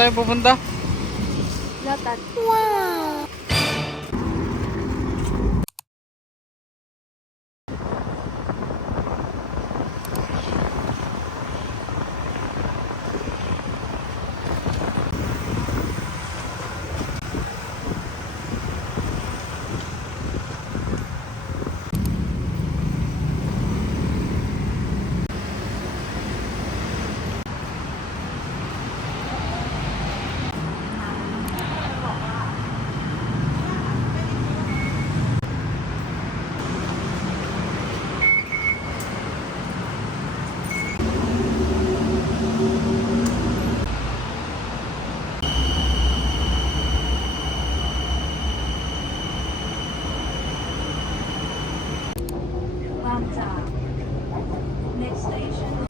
tayo pupunta? Lotat. Wow! Next station.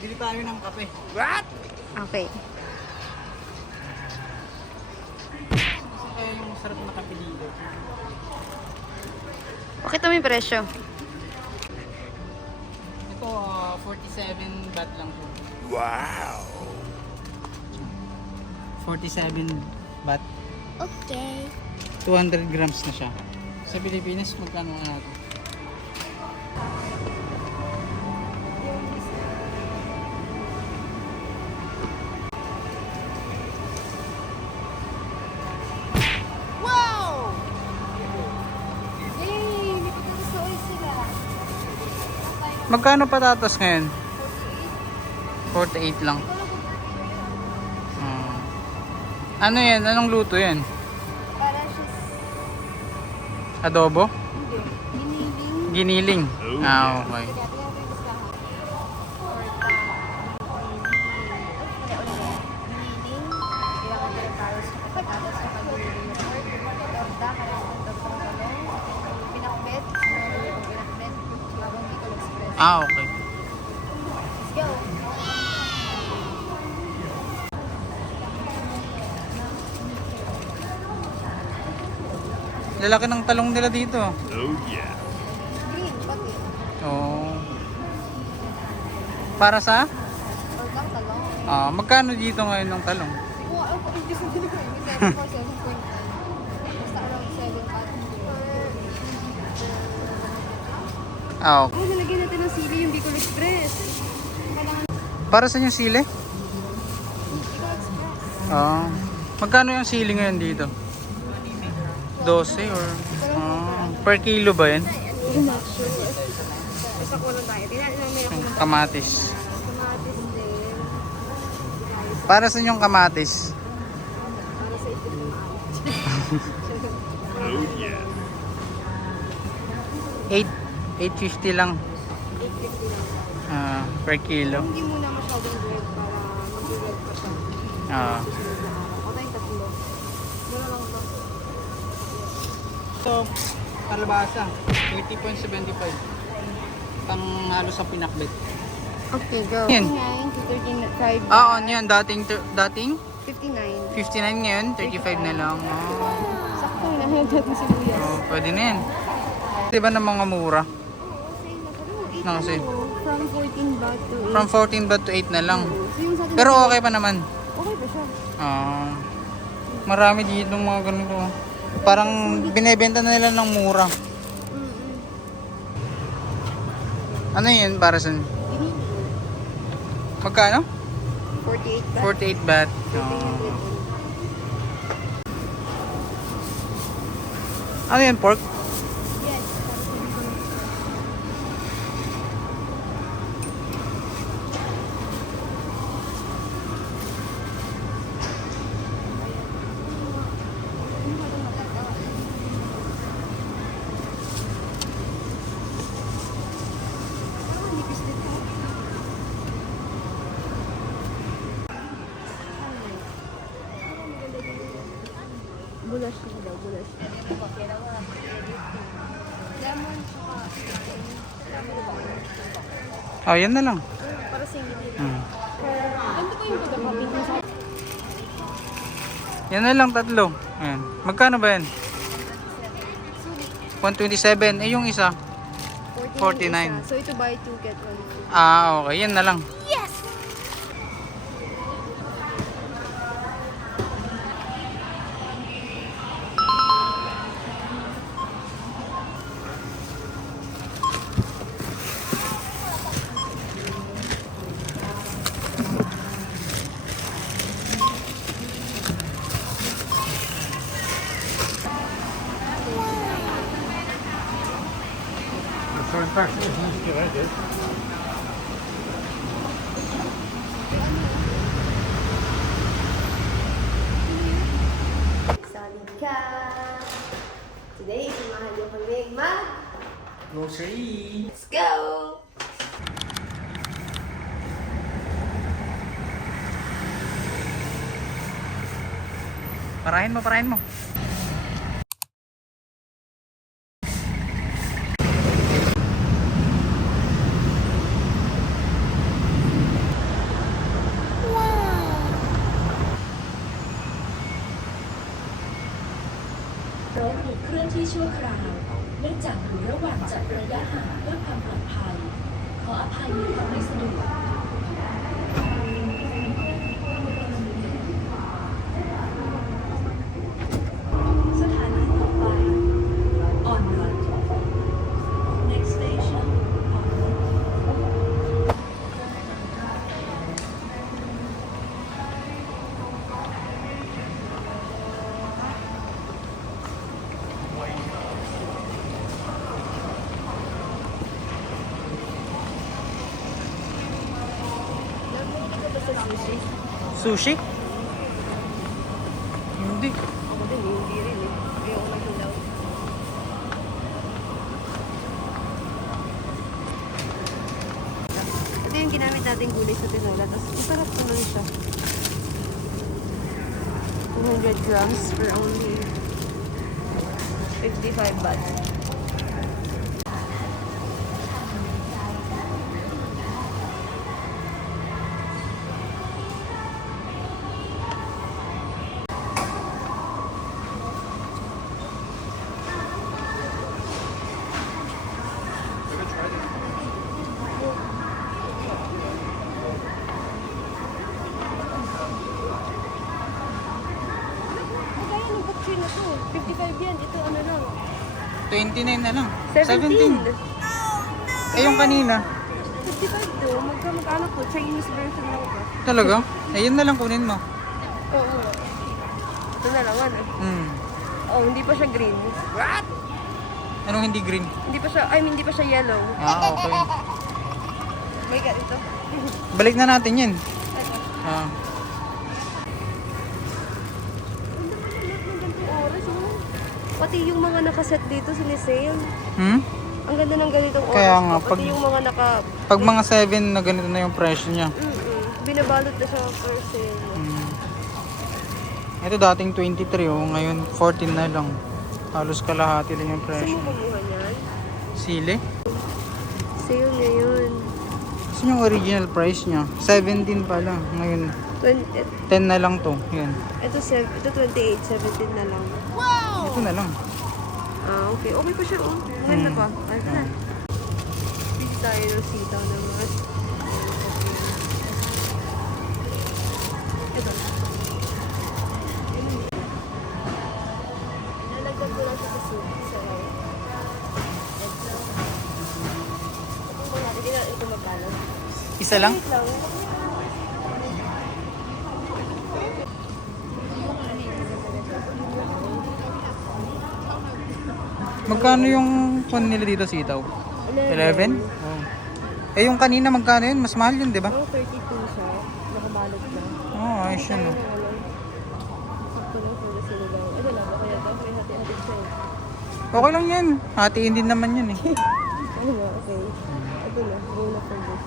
Bili tayo ng kape. What? Okay. Saan kaya yung sarap na kape dito? Pakita mo yung presyo. Ito, 47 baht lang po. Wow. 47 baht. Okay. 200 grams na siya. Sa Pilipinas, magkano nga natin? Wow! Yay! May pagkakasuoy sila. Magkano patatas ngayon? 48 lang. Ano yan? Anong luto yan? Para siya Adobo? hindi. Giniling. Giniling? Ah, okay. Kaya ito yung listahan. Giniling. Ilang tayo sa patatas sa pag-giniling. Torta, kaya sa torta ng talong. Pinakbet. Pinakbet. Habang Bicol Express. Ah, okay. Let's go! Lalaki ng talong nila dito. Oh yeah. Green, pati. Oo. Para sa? Tortang talong. Magkano dito ngayon ng talong? Oo, ang pag-ibig ko din ko yun. 7 for 7.9. Basta around 7 at Ah, okay. oh, nalagyan natin ng sili yung Bicol Express. Kailangan Para sa yung sili? Bicol Express. Magkano yung sili ngayon dito? 12 or per kilo ba yan? I'm not sure. Basta ko lang tayo. Tinanamay ako ng Kamatis. kamatis din. Para sa yung kamatis? Para sa itim ng Oh yeah. 8.50 lang 850 lang. per kilo. Hindi muna masyadong bread para mag-bread pa siya. Susunod na araw. O tayong tatlo. Mura lang to. So, kalabasa, 30.75. Pang halos sa pinakbet. Okay, go. Yan. 9 to 13.5. Yan. Dating 59. 59 ngayon, 35 na lang. Oh. Sakto na lang natin si Kuya. Oh, pwede na yan. Diba na mga mura? Same na. Pero Na kasi. from 14 baht to 8. From 14 baht to 8 na lang. So yung sa atin, Pero okay pa naman. okay pa siya. Ah, marami dito mga ganito. Parang binebenta na nila ng mura. Ano yun para sa magkano? 48 baht. 48 baht. Oh. Ano yun, pork? Yes. Bulas siya daw, bulas. Lemon, Oh, yan na lang. para single. Hmm. Ganito po yung pagkakapin sa Yan na lang, tatlo. Ayan. Magkano ba yan? 127. Eh, yung isa? 49. isa. So ito buy 2 get 1 free. Ah, okay. Yan na lang. Solid ka! Today, samahan niyo kami mag... Grocery. Let's go! Parahin mo, parahin mo.รถหยุดเคลื่อนที่ชั่วคราวเนื่องจากอยู่ระหว่างจัดระยะห่างเพื่อความปลอดภัย ขออภัยในความไม่สะดวกสถานีต่อไป On right Next station On right Love mo hindi ka ba sa sushi? Sushi? Hindi. Ako din, hindi rin eh. Ayoko mag-hilaw. Ito yung ginamit nating gulay sa tinola. Tapos masarap naman siya. 200 grams for only 55 baht. Kaya ng butcher na to. 55 yan. Ito ano lang. 29 na lang. 17. Eh, yung kanina. 55 to. Magkano po? Chinese version lang ba? Talaga? Eh, yun na lang kunin mo. Oo. Ito na lang ano. Hmm. Oh, hindi pa siya green. Anong hindi green? Hindi pa siya, hindi pa siya yellow. Ah, okay. May ganito. Balik na natin yan. Ah. Oras mo. Pati yung mga nakaset dito sinisale. Hmm? Ang ganda ng ganitong oras. Kaya ko. nga, Pati pag- yung mga Pag mga 7 na ganito na yung presyo niya. binabalot na siya per sale. Hmm. Ito dating 23 oh, ngayon 14 na lang. Halos kalahati lang yung Saan presyo. mo kumuha niyan? Sili? Sale ngayon. Saan yung original price niya? 17 pa lang. Ngayon 10 na lang to. Yan. Ito 28, 17 na lang. Ito na lang. Ah, okay. Okay pa siya, oh. Maganda pa. Ano na? Pili tayo ng sitaw naman. Ito. Nalagdag ko lang siya sa soup. Sarap. Ito. Ito magkano? Isa lang? Wait lang. Magkano yung pan nila dito sitaw? 11? Oh. Eh yung kanina magkano yun? Mas mahal yun, di ba? Oh, 32 siya. Nakabalot na. Oh, ayos yun. Oh. Sakto lang for the sinigang. Ito lang, kaya ito. May hati-hati siya. Okay lang yan. Hatiin din naman yun eh. Ano ba? Okay. Ito na. Go na for this.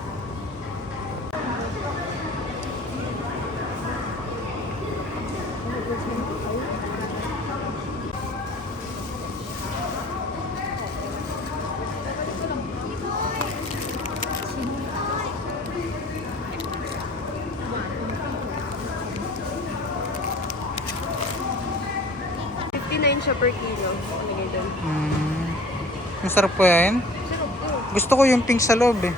Siya per kilo. Lagay doon. Masarap po yan. Sarap to. Gusto ko yung pink sa loob eh.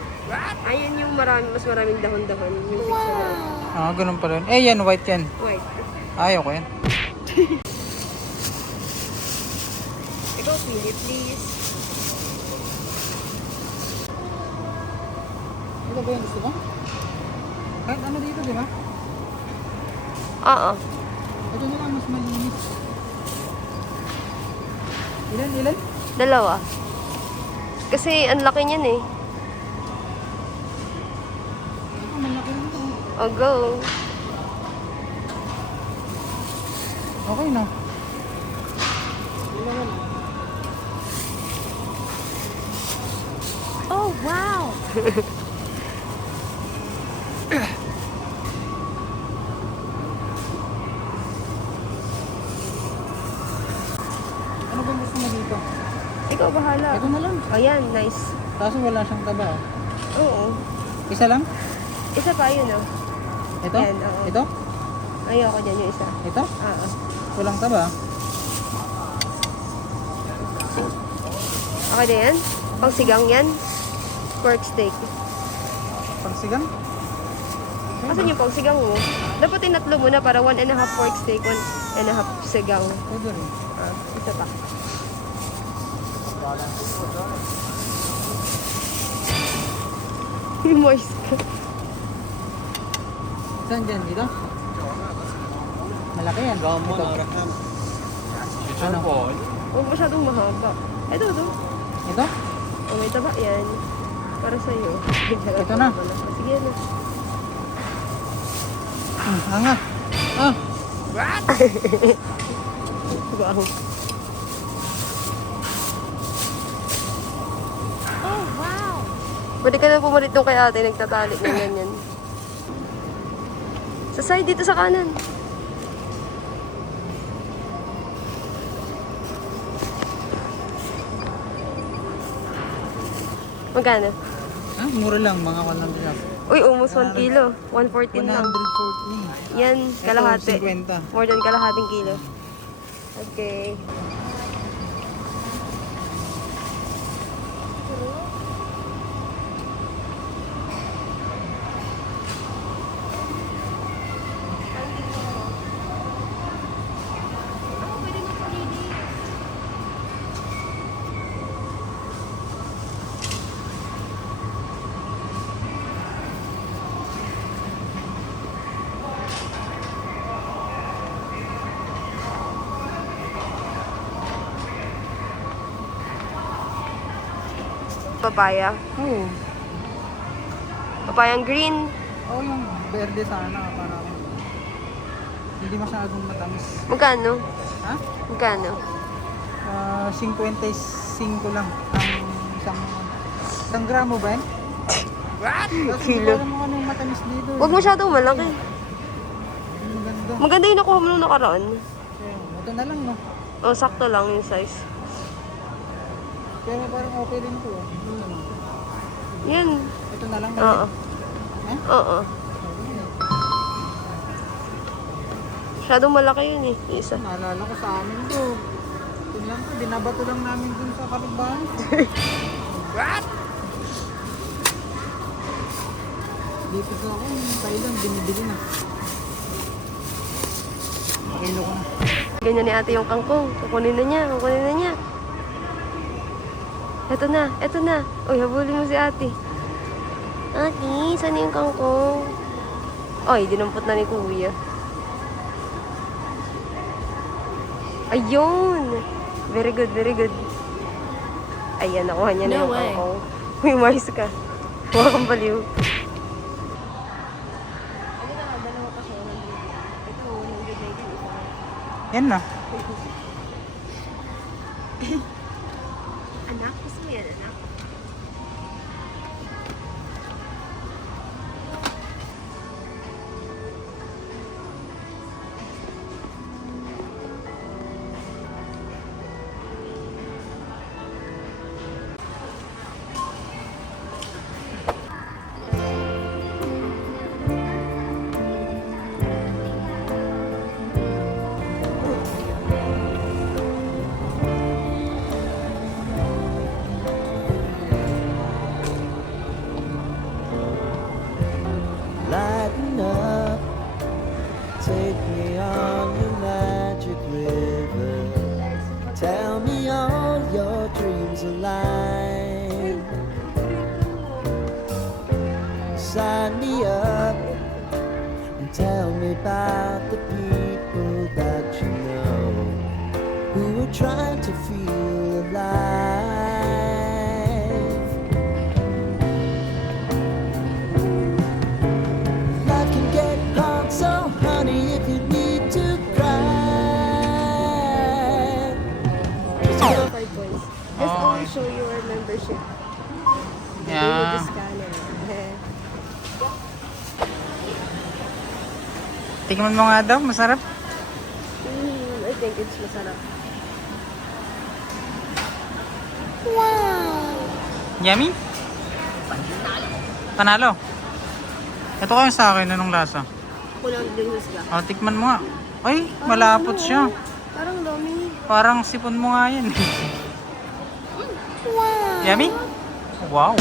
Ayun yung mas maraming dahon-dahon. Yung pizza na Ah, ganun pala yun. Eh, yan, white yan. white. Ayaw ko yan. Ikaw, pili, please. Ito ba yung gusto mo? Kahit ano dito, di ba? Oo. Ito na lang, mas malinis. Ilan? Dalawa. Kasi ang laki niyan eh. Ah, malaki rin ito. Oh, go. Okay na. Oh, wow! Ano ba yung gusto mo dito? Ikaw, bahala. Ito na lang. Ayan, nice. Kaso wala siyang taba. Oh. Oo. Isa lang? Isa pa yun, oh. Ito? Yan, oo. Ito? Ayoko dyan yung isa. Ito? Oo. Walang taba. Okay na yan? Pangsigang yan? Pork steak. Pagsigang? Asan yung pangsigang mo? Dapat tinatlo mo na para 1.5 pork steak, 1.5 sigang. Pwede rin. Ah, isa pa. Moist ka. Saan dyan? Dito? Malaki yan. Ito. Ano? Huwag masyadong mahaba. Ito. Ito? Oh, may taba yan. Para sa'yo. Ito na. Sige na. Angat. Ah! Wow. Oh, wow! Pwede ka na pumalit nung kay ate, nagtatali ng ganyan. Sa side dito sa kanan. Magkano? Ah, mura lang. Mga 100. Uy, almost 1 kilo. 114 lang. 114. Yan, kalahati. Ito, 50. More than kalahating kilo. Okay. Papaya. Oo. Papayang green. Oo, yung verde sana. Para hindi masyadong matamis. Magkano? Ha? Magkano? 55 lang. Ang isang gramo ba yan? What? Kilo. Alam mo anong matamis dito. Huwag masyadong malaki. Maganda. Maganda yung nakuha mo nung nakaraan. Ito na lang, no? Oh, sakto lang yung size. Pero parang okay rin to. Yan. Ito na lang. Oo. Eh? Oo. Masyadong malaki yun eh. Yung isa. Naalala ko sa amin to. Yun lang to, binabato lang namin dun sa kapitbahay. What? Dito sa ako, yung Thailand, binibili na. Pakilo ko na. Ganyan ni ate yung kangkong. Kukunin na niya, kukunin na niya. Eto na, eto na. Uy, habulin mo si ate. Ate, saan yung kangkong? Ay, dinampot na ni kuya. Ayun! Very good, very good. Ayan, nakuha niya na No yung way. kangkong. Uy, mais ka. Huwag kang baliw. Ano na, dalawa pa siya. Ito, 180 isa. Yan na. Anak, gusto mo yan, anak? Lighten up, take me on your magic river. Tell me all your dreams align. Sign me up and tell me about the people that you know who are trying to feel alive. Life can get hard, so honey, if you need to cry, Zero card points. Just Oh. only show your membership. Yeah. Scanner. Tingnan mo nga daw, masarap. I think it's masarap. Yummy? Panalo. Ito kayo sa akin, anong lasa? Kulang din husga. O, tikman mo nga. Ay, malapot siya. Parang lomi. Parang sipon mo nga yan. Yummy? Wow.